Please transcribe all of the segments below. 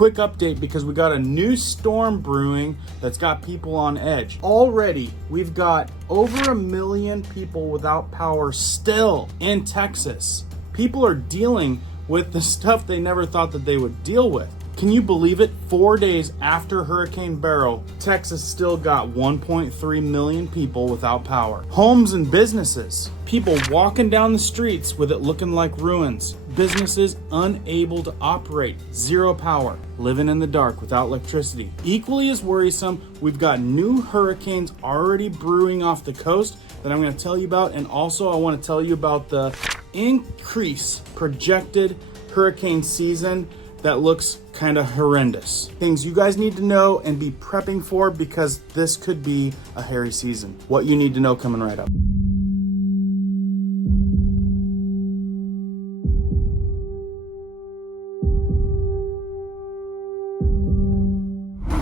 quick update because we got a new storm brewing that's got people on edge. Already, we've got over 1 million people without power still in Texas. People are dealing with the stuff they never thought that they would deal with. Can you believe it? 4 days after Hurricane Beryl, Texas still got 1.3 million people without power. Homes and businesses, people walking down the streets with it looking like ruins. Businesses unable to operate, zero power, living in the dark without electricity. Equally as worrisome, we've got new hurricanes already brewing off the coast that I'm going to tell you about. And also I want to tell you about the increase projected hurricane season that looks kind of horrendous. Things you guys need to know and be prepping for because this could be a hairy season. What you need to know coming right up.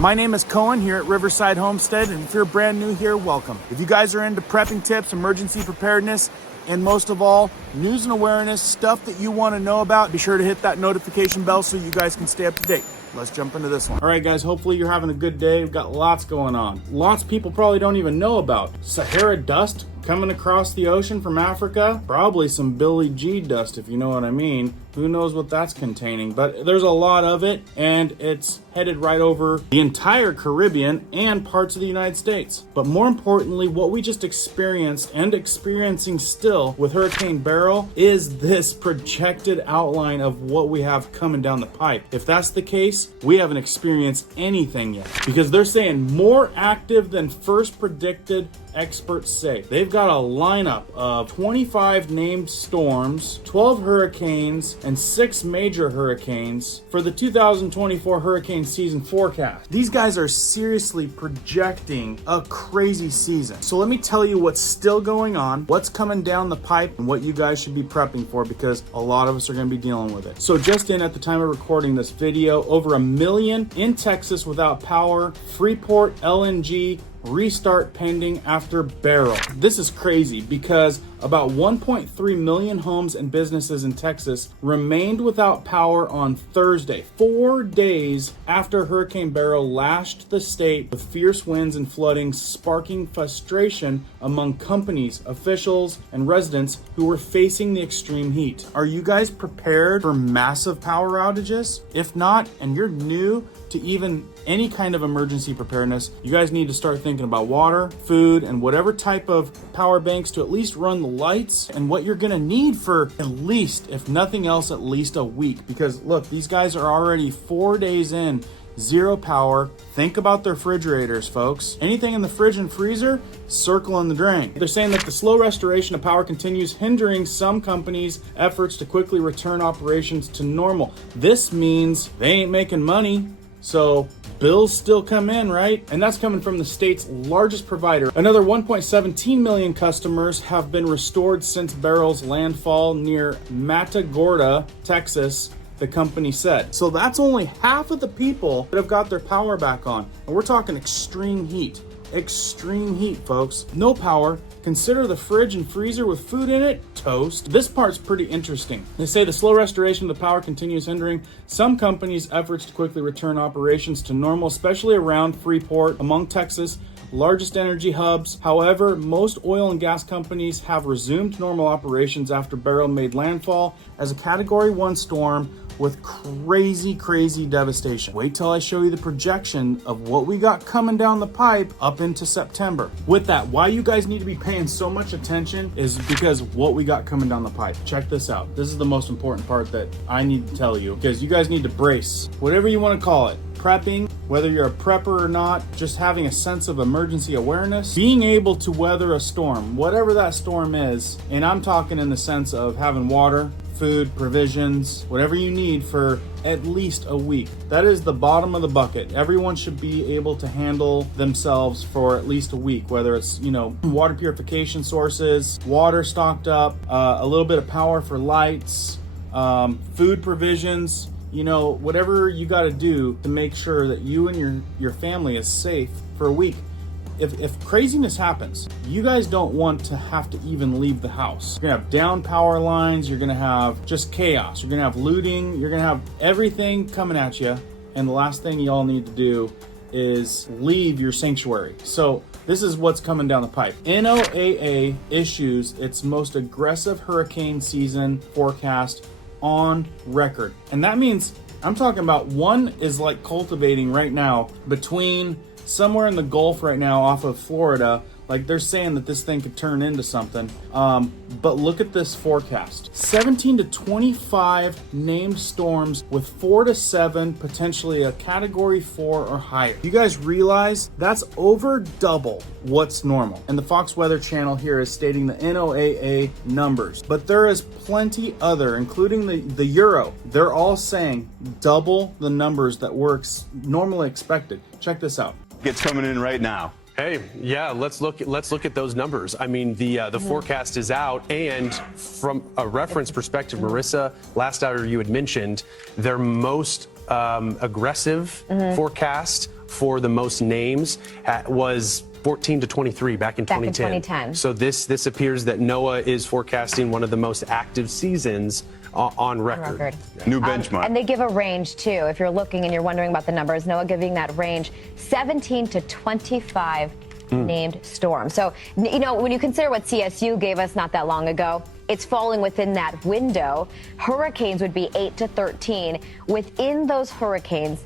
My name is Cohen here at Riverside Homestead, and if you're brand new here, welcome. If you guys are into prepping tips, emergency preparedness, and most of all, news and awareness, stuff that you want to know about, be sure to hit that notification bell so you guys can stay up to date. Let's jump into this one. All right, guys, hopefully you're having a good day. We've got lots going on. Lots of people probably don't even know about. Sahara dust coming across the ocean from Africa. Probably some Billy G dust, if you know what I mean. Who knows what that's containing, but there's a lot of it, and it's headed right over the entire Caribbean and parts of the United States. But more importantly, what we just experienced and experiencing still with Hurricane Beryl is this projected outline of what we have coming down the pipe. If that's the case, we haven't experienced anything yet because they're saying more active than first predicted, experts say. They've got a lineup of 25 named storms, 12 hurricanes, and 6 major hurricanes for the 2024 hurricane season forecast. These guys are seriously projecting a crazy season. So let me tell you what's still going on, what's coming down the pipe, and what you guys should be prepping for because a lot of us are going to be dealing with it. So just in at the time of recording this video, over 1 million in Texas without power, Freeport LNG restart pending after Beryl. This is crazy because about 1.3 million homes and businesses in Texas remained without power on Thursday, 4 days after Hurricane Beryl lashed the state with fierce winds and flooding, sparking frustration among companies, officials, and residents who were facing the extreme heat. Are you guys prepared for massive power outages? If not, and you're new to even any kind of emergency preparedness, you guys need to start thinking about water, food, and whatever type of power banks to at least run the lights and what you're gonna need for at least, if nothing else, at least a week. Because look, these guys are already 4 days in, zero power. Think about their refrigerators, folks. Anything in the fridge and freezer, circle in the drain. They're saying that the slow restoration of power continues hindering some companies' efforts to quickly return operations to normal. This means they ain't making money. So bills still come in, right? And that's coming from the state's largest provider. Another 1.17 million customers have been restored since Beryl's landfall near Matagorda, Texas, the company said. So that's only half of the people that have got their power back on. And we're talking extreme heat. Extreme heat, folks. No power. Consider the fridge and freezer with food in it toast. This part's pretty interesting. They say the slow restoration of the power continues hindering some companies' efforts to quickly return operations to normal, especially around Freeport, among Texas' largest energy hubs. However, most oil and gas companies have resumed normal operations after Beryl made landfall as a Category 1 storm with crazy devastation. Wait till I show you the projection of what we got coming down the pipe up into September. With that, why you guys need to be paying so much attention is because what we got coming down the pipe. Check this out. This is the most important part that I need to tell you because you guys need to brace, whatever you want to call it. Prepping, whether you're a prepper or not, just having a sense of emergency awareness, being able to weather a storm, whatever that storm is. And I'm talking in the sense of having water, food, provisions, whatever you need for at least a week. That is the bottom of the bucket. Everyone should be able to handle themselves for at least a week, whether it's, water purification sources, water stocked up, a little bit of power for lights, food provisions, whatever you got to do to make sure that you and your family is safe for a week. If craziness happens, you guys don't want to have to even leave the house. You're gonna have down power lines, you're gonna have just chaos, you're gonna have looting, you're gonna have everything coming at you, And the last thing y'all need to do is leave your sanctuary. So this is what's coming down the pipe. NOAA issues its most aggressive hurricane season forecast on record. And that means I'm talking about one is like cultivating right now between somewhere in the Gulf right now off of Florida. Like they're saying that this thing could turn into something. But look at this forecast. 17 to 25 named storms with 4 to 7, potentially a category 4 or higher. You guys realize that's over double what's normal. And the Fox Weather Channel here is stating the NOAA numbers. But there is plenty other, including the Euro. They're all saying double the numbers that were normally expected. Check this out. It's coming in right now. Hey, yeah, let's look at those numbers. I mean, the forecast is out, and from a reference perspective, Marissa, last hour you had mentioned their most aggressive forecast for the most names was 14 to 23 back in 2010. So this appears that NOAA is forecasting one of the most active seasons on record. New benchmark. And they give a range too. If you're looking and you're wondering about the numbers, NOAA giving that range 17 to 25 named storms. So, you know, when you consider what CSU gave us not that long ago, it's falling within that window. Hurricanes would be 8 to 13. Within those hurricanes,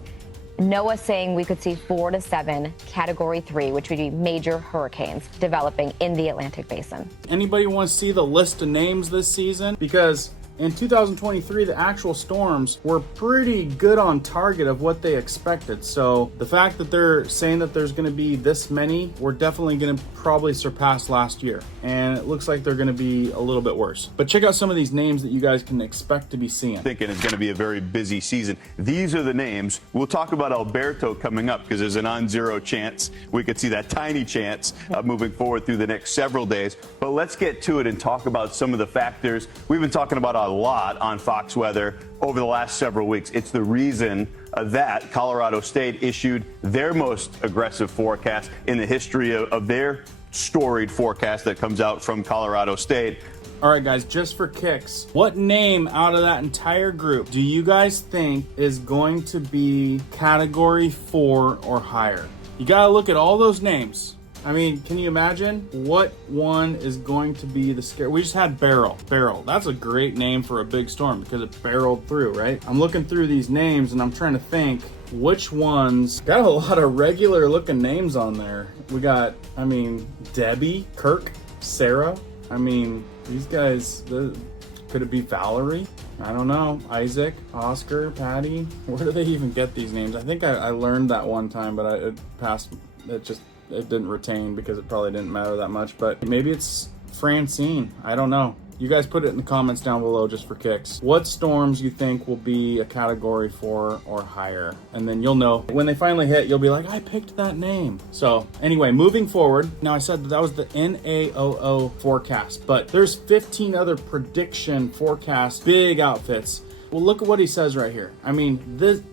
NOAA saying we could see 4 to 7 category 3, which would be major hurricanes developing in the Atlantic basin. Anybody want to see the list of names this season? Because in 2023, the actual storms were pretty good on target of what they expected. So the fact that they're saying that there's going to be this many, we're definitely going to probably surpass last year. And it looks like they're going to be a little bit worse. But check out some of these names that you guys can expect to be seeing. Thinking it's going to be a very busy season. These are the names. We'll talk about Alberto coming up because there's a non-zero chance. We could see that tiny chance moving forward through the next several days. But let's get to it and talk about some of the factors. We've been talking about a lot on Fox Weather over the last several weeks. It's the reason that Colorado State issued their most aggressive forecast in the history of their storied forecast that comes out from Colorado State. All right, guys, just for kicks, what name out of that entire group do you guys think is going to be category 4 or higher? You got to look at all those names. I mean, can you imagine what one is going to be the scare? We just had Beryl. That's a great name for a big storm because it barreled through, right? I'm looking through these names and I'm trying to think which ones got a lot of regular looking names on there. We got, I mean, Debbie, Kirk, Sarah. I mean, these guys, could it be Valerie? I don't know. Isaac, Oscar, Patty. Where do they even get these names? I think I learned that one time, but it passed. It didn't retain because it probably didn't matter that much. But maybe it's Francine. I don't know. You guys put it in the comments down below just for kicks. What storms you think will be a category 4 or higher? And then you'll know. When they finally hit, you'll be like, I picked that name. So anyway, moving forward. Now I said that was the NOAA forecast, but there's 15 other prediction forecasts, big outfits. Well, look at what he says right here. I mean,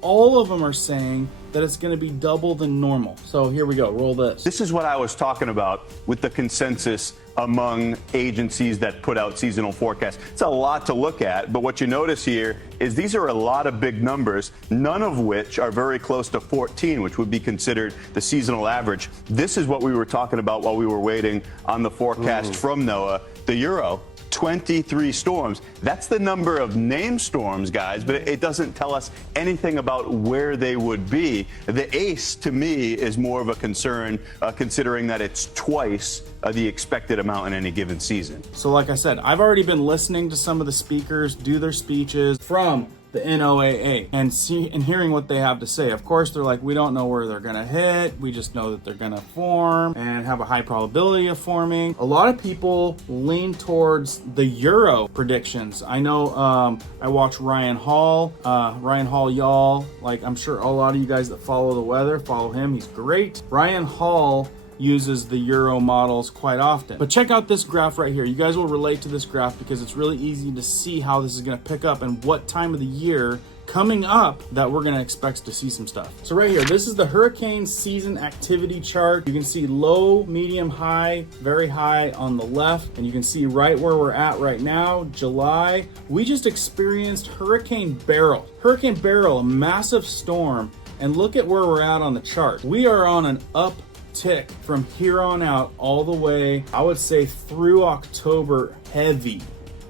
all of them are saying that it's going to be double than normal. So here we go. Roll this. This is what I was talking about with the consensus among agencies that put out seasonal forecasts. It's a lot to look at, but what you notice here is these are a lot of big numbers, none of which are very close to 14, which would be considered the seasonal average. This is what we were talking about while we were waiting on the forecast from NOAA. The Euro, 23 storms. That's the number of named storms, guys, but it doesn't tell us anything about where they would be. The ACE, to me, is more of a concern, considering that it's twice the expected amount in any given season. So like I said, I've already been listening to some of the speakers do their speeches from the NOAA and hearing what they have to say. Of course, they're like, we don't know where they're gonna hit. We just know that they're gonna form and have a high probability of forming. A lot of people lean towards the Euro predictions. I know I watch Ryan Hall, y'all. Like, I'm sure a lot of you guys that follow the weather, follow him. He's great. Ryan Hall uses the Euro models quite often. But check out this graph right here. You guys will relate to this graph because it's really easy to see how this is gonna pick up and what time of the year coming up that we're gonna expect to see some stuff. So right here, this is the hurricane season activity chart. You can see low, medium, high, very high on the left. And you can see right where we're at right now, July. We just experienced Hurricane Beryl. Hurricane Beryl, a massive storm and look at where we're at on the chart. We are on an uptick from here on out all the way, I would say, through October heavy,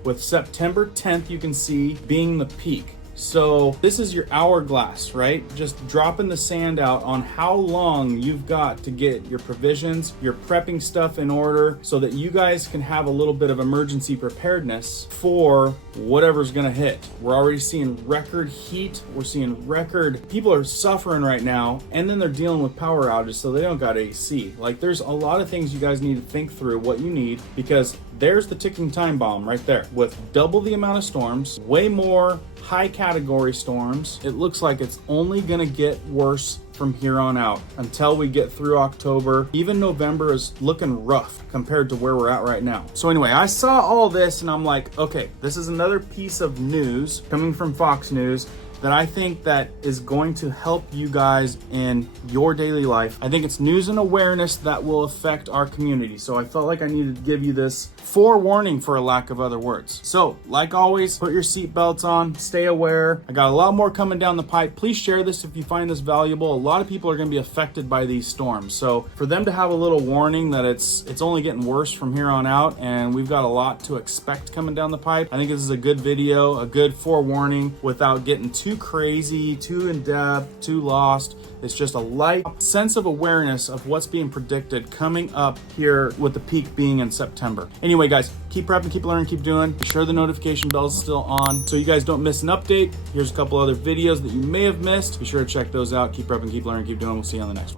with September 10th, you can see, being the peak. So this is your hourglass, right? Just dropping the sand out on how long you've got to get your provisions, your prepping stuff in order so that you guys can have a little bit of emergency preparedness for whatever's gonna hit. We're already seeing record heat. We're seeing record, people are suffering right now, and then they're dealing with power outages, so they don't got AC. Like, there's a lot of things you guys need to think through what you need, because there's the ticking time bomb right there. With double the amount of storms, way more high category storms, it looks like it's only gonna get worse from here on out until we get through October. Even November is looking rough compared to where we're at right now. So anyway, I saw all this and I'm like, okay, this is another piece of news coming from Fox News that I think that is going to help you guys in your daily life. I think it's news and awareness that will affect our community. So I felt like I needed to give you this forewarning, for a lack of other words. So like always, put your seatbelts on, stay aware. I got a lot more coming down the pipe. Please share this if you find this valuable. A lot of people are gonna be affected by these storms. So for them to have a little warning that it's only getting worse from here on out, and we've got a lot to expect coming down the pipe, I think this is a good video, a good forewarning without getting too crazy, too in-depth, too lost. It's just a light sense of awareness of what's being predicted coming up here, with the peak being in September. Anyway, guys, keep prepping, keep learning, keep doing. Be sure the notification bell is still on so you guys don't miss an update. Here's a couple other videos that you may have missed. Be sure to check those out. Keep prepping, keep learning, keep doing. We'll see you on the next one.